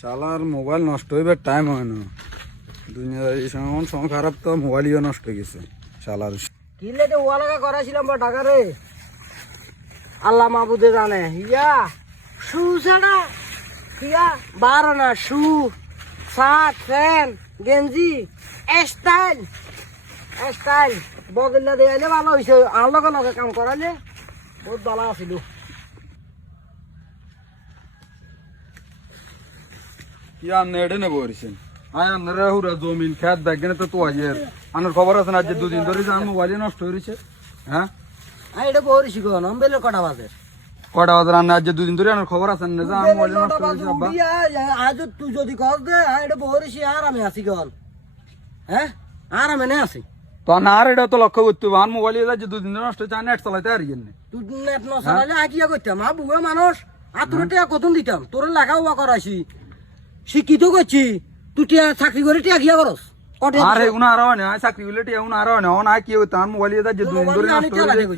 শালার মোবাইল নষ্ট হইবার টাইম হয় না। দুনিয়ার সময় খারাপ তো মোবাইলও নষ্ট হয়ে গেছে শালার। কিলে তো ওয়ালাকা করাছিলাম বা টাকা রে আল্লাহ মাহবুদে জানে। ইয়া শু ছাড়া ইয়া বারো না শু শার্ট প্যান্ট গেঞ্জি স্টাইল স্টাইল বদলা দিয়ে আইলে ভালো হয়েছে। আর লগে লগে কাম করালে বহুত ভালো আছিল। কি আপনি এটা নেবো করেছেন? হ্যাঁ আপনারা হুরা জমিন খেত দেখেন তো আজের আনার খবর আছে না? আজ 2 দিন ধরে আমার মোবাইল নষ্ট হয়েছে। হ্যাঁ এটা বহরিছি গো নম্বেলে কটা বাজে কটা বাজার আনে আজ 2 দিন ধরে আনার খবর আছে না? আমার মোবাইল নষ্ট হয়েছে আব্বা। আজ তুই যদি কস দে এটা বহরিছি আর আমি আছি গন। হ্যাঁ আর আমি না আছি তো না আর এটা তো লক্ষ্য করতে হবে। আমার মোবাইল আজ 2 দিন ধরে নষ্ট হয়েছে, নেট চালাইতে আর গেল তুই নেট নচালালে আকিয়া করতাম। মা বুয়া মানুষ আর তোর টিয়া কতন দিতাম? তোর লেখা উয়া করাইছি শিক্ষিত করছি তুই টিয়া চাকরি করে টিয়া গিয়া করস আর এগুলো আরো চাকরি গুলো এগুলো আরো না কি হতো? আমার মোবাইল 2 দিন ধরে নষ্ট হয়েছে।